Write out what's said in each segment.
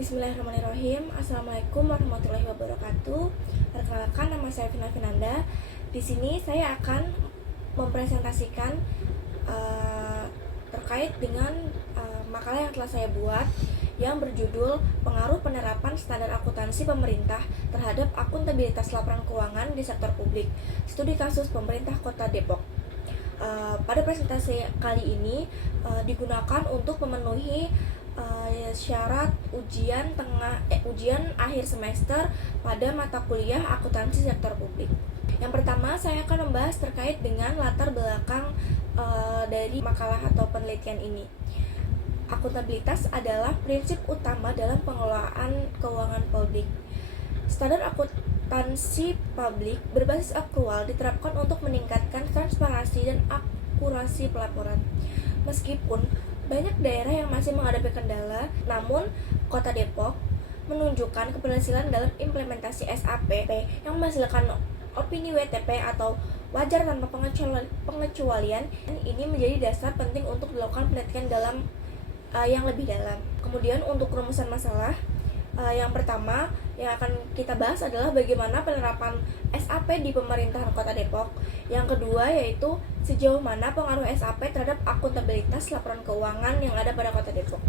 Bismillahirrahmanirrahim. Assalamualaikum warahmatullahi wabarakatuh. Perkenalkan, nama saya Vina Vinanda. Di sini saya akan mempresentasikan terkait dengan makalah yang telah saya buat yang berjudul Pengaruh Penerapan Standar Akuntansi Pemerintah Terhadap Akuntabilitas Laporan Keuangan di Sektor Publik, Studi Kasus Pemerintah Kota Depok. Pada presentasi kali ini digunakan untuk memenuhi syarat ujian akhir semester pada mata kuliah akuntansi sektor publik. Yang pertama, saya akan membahas terkait dengan latar belakang dari makalah atau penelitian ini. Akuntabilitas adalah prinsip utama dalam pengelolaan keuangan publik. Standar akuntansi publik berbasis akrual diterapkan untuk meningkatkan transparansi dan akurasi pelaporan. Meskipun banyak daerah yang masih menghadapi kendala, namun Kota Depok menunjukkan keberhasilan dalam implementasi SAP yang menghasilkan opini WTP atau wajar tanpa pengecualian. Ini menjadi dasar penting untuk dilakukan penelitian dalam yang lebih dalam. Kemudian untuk rumusan masalah, yang pertama yang akan kita bahas adalah bagaimana penerapan SAP di pemerintahan Kota Depok. Yang kedua yaitu sejauh mana pengaruh SAP terhadap akuntabilitas laporan keuangan yang ada pada Kota Depok.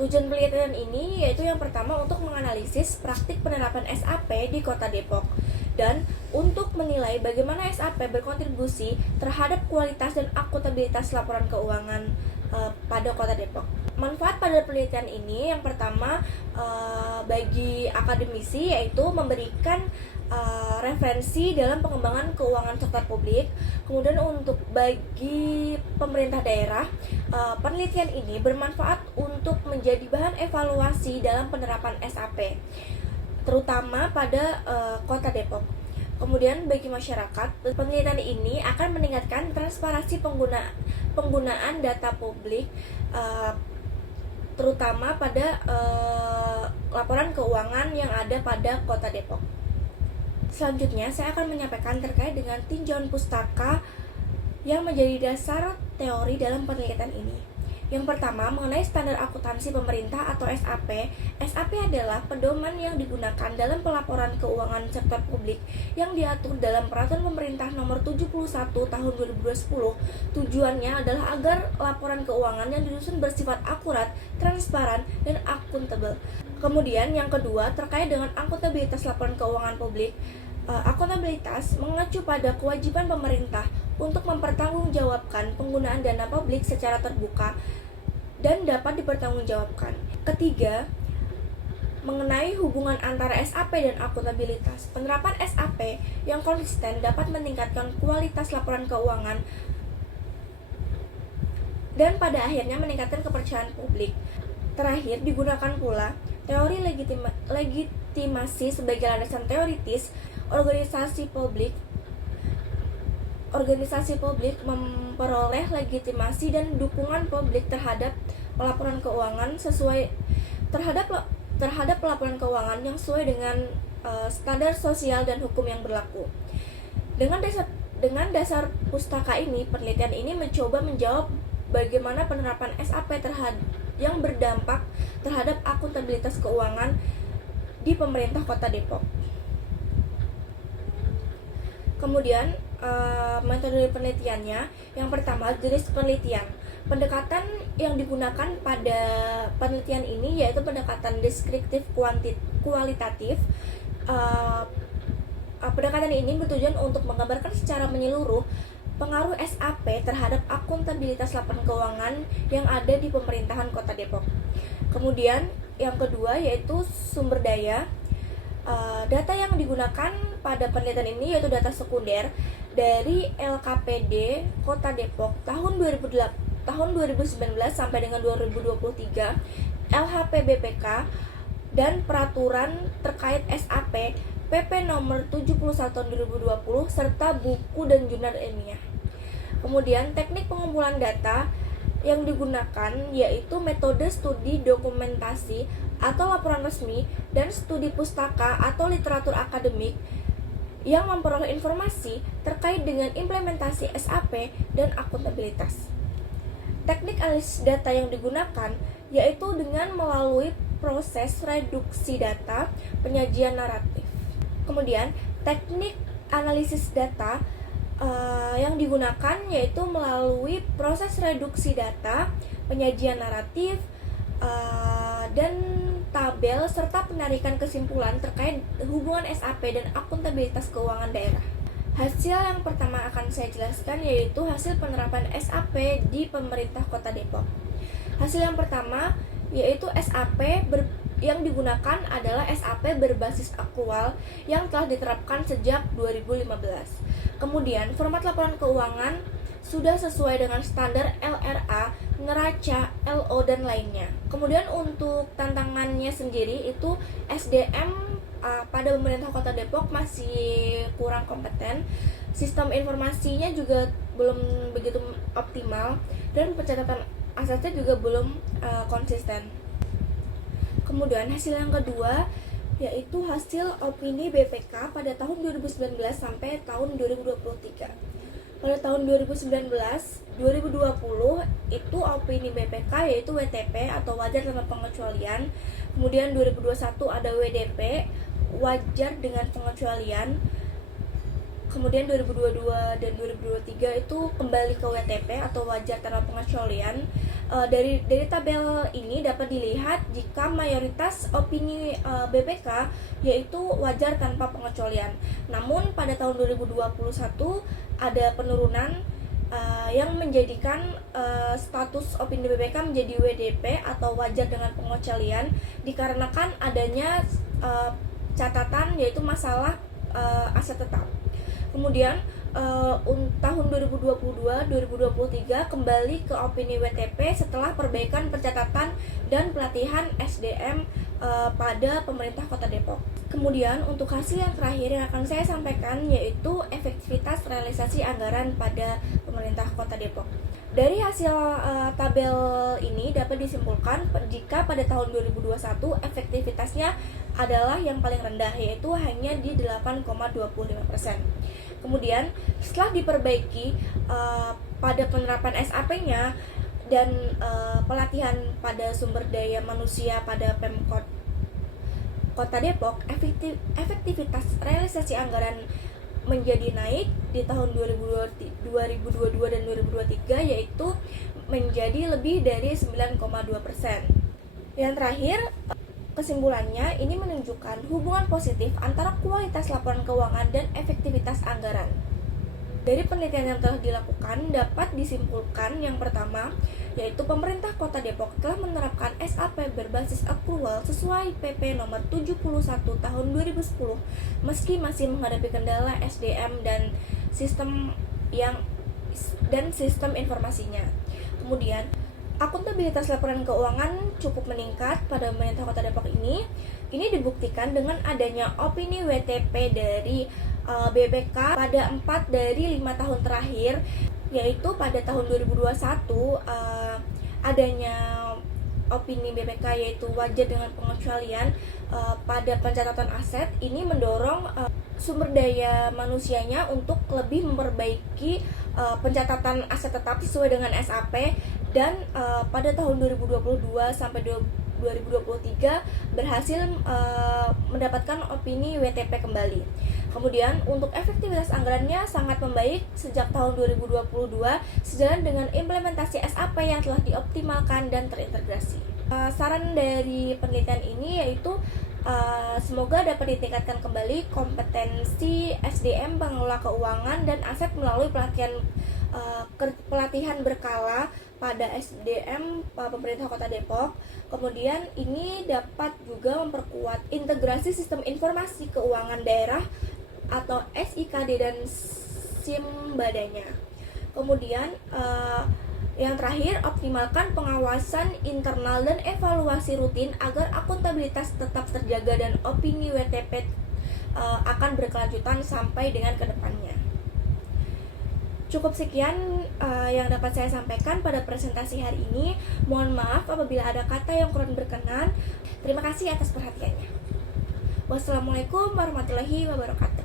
Tujuan penelitian ini yaitu yang pertama untuk menganalisis praktik penerapan SAP di Kota Depok dan untuk menilai bagaimana SAP berkontribusi terhadap kualitas dan akuntabilitas laporan keuangan pada Kota Depok. Manfaat pada penelitian ini yang pertama bagi akademisi yaitu memberikan referensi dalam pengembangan keuangan sektor publik. Kemudian untuk bagi pemerintah daerah, penelitian ini bermanfaat untuk menjadi bahan evaluasi dalam penerapan SAP, terutama pada Kota Depok. Kemudian bagi masyarakat, penelitian ini akan meningkatkan transparansi penggunaan data publik, terutama pada laporan keuangan yang ada pada Kota Depok. Selanjutnya, saya akan menyampaikan terkait dengan tinjauan pustaka yang menjadi dasar teori dalam penelitian ini. Yang pertama, mengenai standar akuntansi pemerintah atau SAP. SAP adalah pedoman yang digunakan dalam pelaporan keuangan sektor publik yang diatur dalam Peraturan Pemerintah Nomor 71 Tahun 2010. Tujuannya adalah agar laporan keuangan yang disusun bersifat akurat, transparan, dan akuntabel. Kemudian yang kedua, terkait dengan akuntabilitas laporan keuangan publik. Akuntabilitas mengacu pada kewajiban pemerintah untuk mempertanggungjawabkan penggunaan dana publik secara terbuka dan dapat dipertanggungjawabkan. Ketiga, mengenai hubungan antara SAP dan akuntabilitas. Penerapan SAP yang konsisten dapat meningkatkan kualitas laporan keuangan dan pada akhirnya meningkatkan kepercayaan publik. Terakhir, digunakan pula teori legitimasi sebagai landasan teoritis. Organisasi publik memperoleh legitimasi dan dukungan publik terhadap pelaporan keuangan terhadap pelaporan keuangan yang sesuai dengan standar sosial dan hukum yang berlaku. Dengan dasar pustaka ini, penelitian ini mencoba menjawab bagaimana penerapan SAP yang berdampak terhadap akuntabilitas keuangan di pemerintah Kota Depok. Kemudian metode penelitiannya, yang pertama jenis penelitian. Pendekatan yang digunakan pada penelitian ini yaitu pendekatan deskriptif kualitatif. Pendekatan ini bertujuan untuk menggambarkan secara menyeluruh pengaruh SAP terhadap akuntabilitas laporan keuangan yang ada di pemerintahan Kota Depok. Kemudian yang kedua yaitu sumber daya. Data yang digunakan pada penelitian ini yaitu data sekunder dari LKPD Kota Depok tahun 2019 sampai dengan 2023, LHPBPK, dan peraturan terkait SAP PP nomor 71 tahun 2020 serta buku dan jurnal ilmiah. Kemudian teknik pengumpulan data yang digunakan yaitu metode studi dokumentasi atau laporan resmi dan studi pustaka atau literatur akademik yang memperoleh informasi terkait dengan implementasi SAP dan akuntabilitas. Teknik analisis data yang digunakan yaitu dengan melalui proses reduksi data, penyajian naratif. Kemudian teknik analisis data yang digunakan yaitu melalui proses reduksi data, penyajian naratif, dan tabel serta penarikan kesimpulan terkait hubungan SAP dan akuntabilitas keuangan daerah. Hasil yang pertama akan saya jelaskan yaitu hasil penerapan SAP di pemerintah Kota Depok. Hasil yang pertama yaitu yang digunakan adalah SAP berbasis aktual yang telah diterapkan sejak 2015. Kemudian format laporan keuangan sudah sesuai dengan standar LRA, neraca, LO, dan lainnya. Kemudian untuk tantangannya sendiri itu SDM pada pemerintah Kota Depok masih kurang kompeten, sistem informasinya juga belum begitu optimal, dan pencatatan asetnya juga belum konsisten. Kemudian hasil yang kedua yaitu hasil opini BPK pada tahun 2019 sampai tahun 2023. Pada tahun 2019-2020 itu opini BPK yaitu WTP atau wajar tanpa pengecualian. Kemudian 2021 ada WDP, wajar dengan pengecualian. Kemudian 2022 dan 2023 itu kembali ke WTP atau wajar tanpa pengecualian. Dari tabel ini dapat dilihat jika mayoritas opini BPK yaitu wajar tanpa pengecualian. Namun pada tahun 2021 ada penurunan yang menjadikan status opini BPK menjadi WDP atau wajar dengan pengecualian dikarenakan adanya catatan yaitu masalah aset tetap. Kemudian tahun 2022-2023 kembali ke opini WTP setelah perbaikan pencatatan dan pelatihan SDM pada pemerintah Kota Depok. Kemudian untuk hasil yang terakhir yang akan saya sampaikan yaitu efektivitas realisasi anggaran pada pemerintah Kota Depok. Dari hasil tabel ini dapat disimpulkan jika pada tahun 2021 efektivitasnya adalah yang paling rendah yaitu hanya di 8,25%. Kemudian setelah diperbaiki pada penerapan SAP-nya dan pelatihan pada sumber daya manusia pada Pemkot Kota Depok, efektivitas realisasi anggaran menjadi naik di tahun 2022 dan 2023 yaitu menjadi lebih dari 9,2%. Yang terakhir, kesimpulannya ini menunjukkan hubungan positif antara kualitas laporan keuangan dan efektivitas anggaran. Dari penelitian yang telah dilakukan dapat disimpulkan yang pertama yaitu pemerintah Kota Depok telah menerapkan SAP berbasis accrual sesuai PP nomor 71 tahun 2010 meski masih menghadapi kendala SDM dan sistem informasinya. Kemudian akuntabilitas laporan keuangan cukup meningkat pada pemerintah Kota Depok ini. Ini dibuktikan dengan adanya opini WTP dari BPK pada 4 dari 5 tahun terakhir, yaitu pada tahun 2021 adanya opini BPK yaitu wajar dengan pengecualian pada pencatatan aset. Ini mendorong sumber daya manusianya untuk lebih memperbaiki pencatatan aset tetap sesuai dengan SAP dan pada tahun 2022 sampai 2023 berhasil mendapatkan opini WTP kembali. Kemudian untuk efektivitas anggarannya sangat membaik sejak tahun 2022 sejalan dengan implementasi SAP yang telah dioptimalkan dan terintegrasi. Saran dari penelitian ini yaitu semoga dapat ditingkatkan kembali kompetensi SDM pengelola keuangan dan aset melalui pelatihan berkala pada SDM pemerintah Kota Depok. Kemudian ini dapat juga memperkuat integrasi sistem informasi keuangan daerah atau SIKD dan SIMBADanya. Kemudian yang terakhir, optimalkan pengawasan internal dan evaluasi rutin agar akuntabilitas tetap terjaga dan opini WTP akan berkelanjutan sampai dengan kedepannya. Cukup sekian yang dapat saya sampaikan pada presentasi hari ini. Mohon maaf apabila ada kata yang kurang berkenan. Terima kasih atas perhatiannya. Wassalamualaikum warahmatullahi wabarakatuh.